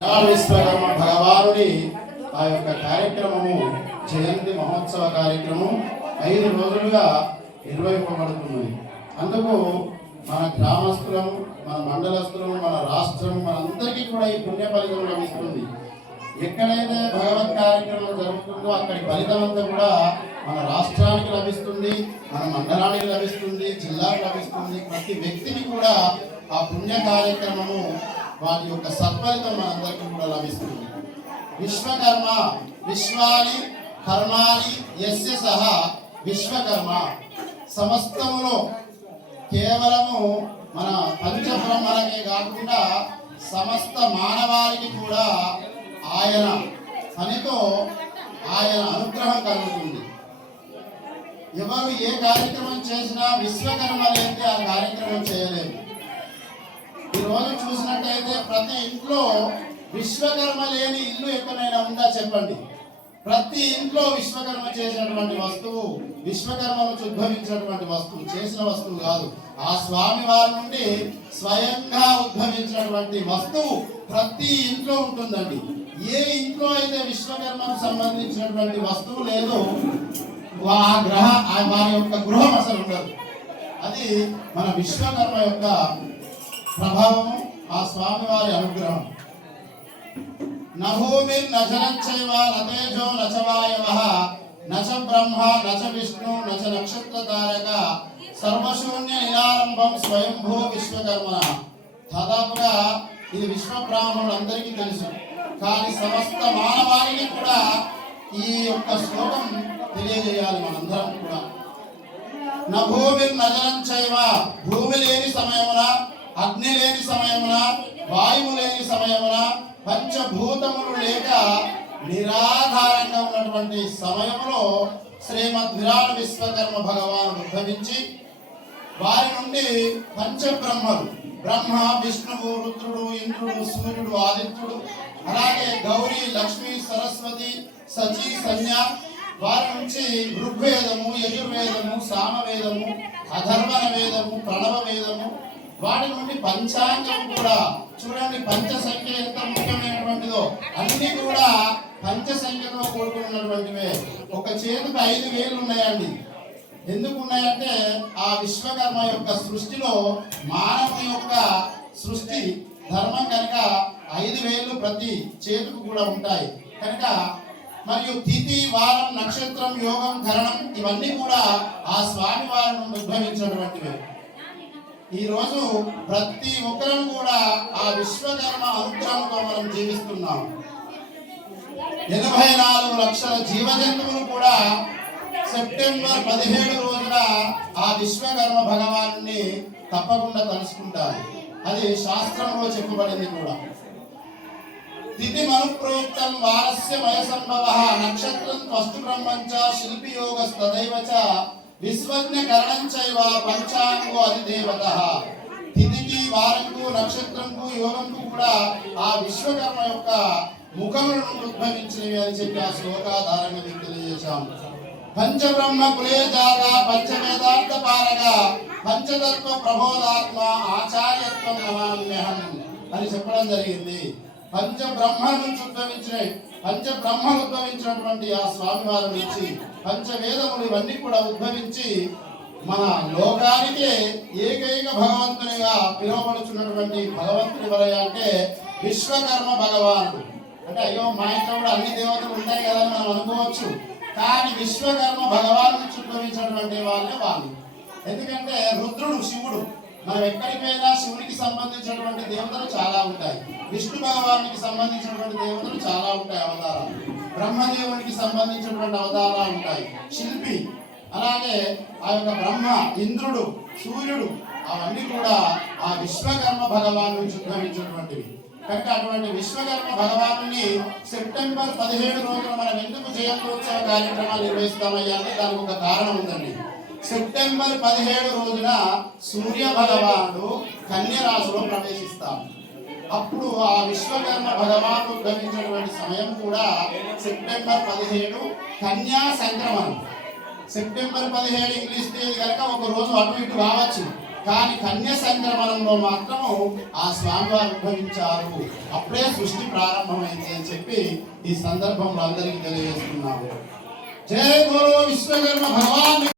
విశ్వకర్మ భగవానుడి ఆ యొక్క కార్యక్రమము జయంతి మహోత్సవ కార్యక్రమం 5 రోజులుగా నిర్వహింపబడుతున్నది. అందుకు మన గ్రామస్తులం, మన మండలస్తులం, మన రాష్ట్రం, మనందరికీ కూడా ఈ పుణ్య ఫలితం లభిస్తుంది. ఎక్కడైతే భగవత్ కార్యక్రమం జరుగుతుందో అక్కడి ఫలితం అంతా కూడా మన రాష్ట్రానికి లభిస్తుంది, మన మండలానికి లభిస్తుంది, జిల్లాకు లభిస్తుంది. ప్రతి వ్యక్తికి కూడా ఆ పుణ్య కార్యక్రమము వాటి యొక్క సత్ఫలితం మనందరికీ కూడా లభిస్తుంది. విశ్వకర్మ విశ్వాని కర్మాని యస్య సహ విశ్వకర్మ. సమస్తములో కేవలము మన పంచబ్రహ్మలకే కాకుండా సమస్త మానవాళికి కూడా ఆయన పనితో ఆయన అనుగ్రహం కలుగుతుంది. ఎవరు ఏ కార్యక్రమం చేసినా విశ్వకర్మ లేనిదే ఆ కార్యక్రమం చేయలేము. ఈరోజు చూసినట్టయితే ప్రతి ఇంట్లో విశ్వకర్మ లేని ఇల్లు ఎక్కడైనా ఉందా చెప్పండి. ప్రతి ఇంట్లో విశ్వకర్మ చేసినటువంటి వస్తువు, విశ్వకర్మ నుంచి ఉద్భవించినటువంటి వస్తువు, చేసిన వస్తువు కాదు, ఆ స్వామి వారి నుండి స్వయంగా ఉద్భవించినటువంటి వస్తువు ప్రతి ఇంట్లో ఉంటుందండి. ఏ ఇంట్లో అయితే విశ్వకర్మకు సంబంధించినటువంటి వస్తువు లేదో వారి యొక్క గృహం అసలు ఉండదు. అది మన విశ్వకర్మ యొక్క ప్రభావము, ఆ స్వామి వారి అనుగ్రహం. నభూమి నచనచ్చైవ నతేజో నచవాయవః నచ బ్రహ్మ నచ విష్ణు నచ నక్షత్ర తారక సర్వశూన్య నిరారంభం స్వయంభూ విశ్వకర్మ. దాదాపుగా ఇది విశ్వ బ్రాహ్మణులందరికీ తెలుసు, కానీ సమస్త మానవాళికి కూడా ఈ యొక్క శ్లోకం తెలియజేయాలి మనందరం కూడా. నభూమి నజనంచైవ, భూమి లేని సమయమున, అగ్ని లేని సమయమున, వాయువు లేని సమయమున, పంచభూతములు లేక నిరాధారంగా ఉన్నటువంటి సమయంలో శ్రీమద్ విరాట్ విశ్వకర్మ భగవానుడు ఉద్భవించి వారి నుండి పంచబ్రహ్మలు, బ్రహ్మ, విష్ణువు, రుద్రుడు, ఇంద్రుడు, సూర్యుడు, ఆదిత్యుడు, అలాగే గౌరీ, లక్ష్మి, సరస్వతి, సచి, సంజ్ఞ, వారి నుంచి ఋగ్వేదము, యజుర్వేదము, సామవేదము, అధర్వణ వేదము, ప్రణవ వేదము, వాటి నుండి పంచాంగం కూడా చూడండి. పంచ సంఖ్య ఎంత ముఖ్యమైనటువంటిదో అన్ని కూడా పంచ సంఖ్యతో కూడుకున్నటువంటివే. ఒక చేతికి 5 వేలు ఉన్నాయండి. ఎందుకు ఉన్నాయంటే ఆ విశ్వకర్మ యొక్క సృష్టిలో మానవుని యొక్క సృష్టి ధర్మం కనుక 5 వేలు ప్రతి చేతికి కూడా ఉంటాయి కనుక. మరియు తిథి, వారం, నక్షత్రం, యోగం, కరణం ఇవన్నీ కూడా ఆ స్వామి వారి నుండి ఉద్భవించినటువంటివి. ఈరోజు ప్రతి ఒక్కరం కూడా ఆ విశ్వకర్మ అనుగ్రహంతో మనం జీవిస్తున్నాం. 84 లక్షల జీవజంతువులు కూడా సెప్టెంబర్ 17 రోజున ఆ విశ్వకర్మ భగవాన్ని తప్పకుండా తలుసుకుంటారు. అది శాస్త్రంలో చెప్పబడింది కూడా. తిథి మనుప్రోక్తం వారస్య మయ సంభవ నక్షత్రం త్వస్తు బ్రహ్మంచ శిల్పి యోగస్తదైవచ విశ్వజ్ఞ కరణంచైవ పంచాంగో అధిదేవత. తిథికి, వారంకు, నక్షత్రంకు, యోగంకు కూడా ఆ విశ్వకర్మ యొక్క ముఖముల నుండి ఉద్భవించినవి అని చెప్పి ఆ శ్లోకాధారంగా మీకు తెలియజేశాము. పంచబ్రహ్మ కులే జాత పంచవేదార్థ పారక పంచతత్వ ప్రబోధాత్మ ఆచార్యత్వం నమామ్యహం అని చెప్పడం జరిగింది. పంచబ్రహ్మల నుంచి ఉద్భవించినటువంటి ఆ స్వామివారి నుంచి పంచవేదములు ఇవన్నీ కూడా ఉద్భవించి మన లోకానికే ఏకైక భగవంతునిగా పిలువబడుచున్నటువంటి భగవంతుని ఎవరయ్యా అంటే విశ్వకర్మ భగవానుడు. అంటే అయ్యో మా ఇంట్లో కూడా అన్ని దేవతలు ఉంటాయి కదా అని మనం అనుకోవచ్చు, కానీ విశ్వకర్మ భగవాను నుంచి ఉద్భవించినటువంటి వాళ్ళే వాళ్ళు. ఎందుకంటే రుద్రుడు శివుడు, మనం ఎక్కడికి పోయినా శివునికి సంబంధించినటువంటి దేవతలు చాలా ఉంటాయి, విష్ణు భగవానికి సంబంధించినటువంటి దేవతలు చాలా ఉంటాయి అవతారాలు, బ్రహ్మదేవునికి సంబంధించినటువంటి అవతారాలు ఉంటాయి, శిల్పి, అలాగే ఆ యొక్క బ్రహ్మ, ఇంద్రుడు, సూర్యుడు అవన్నీ కూడా ఆ విశ్వకర్మ భగవాన్ నుంచి ఉద్భవించినటువంటివి. కనుక అటువంటి విశ్వకర్మ భగవాను సెప్టెంబర్ 17 రోజున మనం ఎందుకు జయంతోత్సవ కార్యక్రమాలు నిర్వహిస్తామయ్యా అంటే దానికి ఒక కారణం ఉందండి. సెప్టెంబర్ 17 రోజున సూర్య భగవానుడు కన్య రాశిలో ప్రవేశిస్తాడు. అప్పుడు ఆ విశ్వకర్మ భగవాను ఉద్భవించినటువంటి సమయం కూడా సెప్టెంబర్ 17 కన్యా సంక్రమణం. సెప్టెంబర్ 17 ఇంగ్లీష్ తేదీ కనుక ఒక రోజు అటు ఇటు కావచ్చు, కానీ కన్య సంక్రమణంలో మాత్రము ఆ స్వామివారు ఉద్భవించారు. అప్పుడే సృష్టి ప్రారంభమైంది అని చెప్పి ఈ సందర్భంలో అందరికీ తెలియజేస్తున్నాము. జయ గురు విశ్వకర్మ భగవాన్.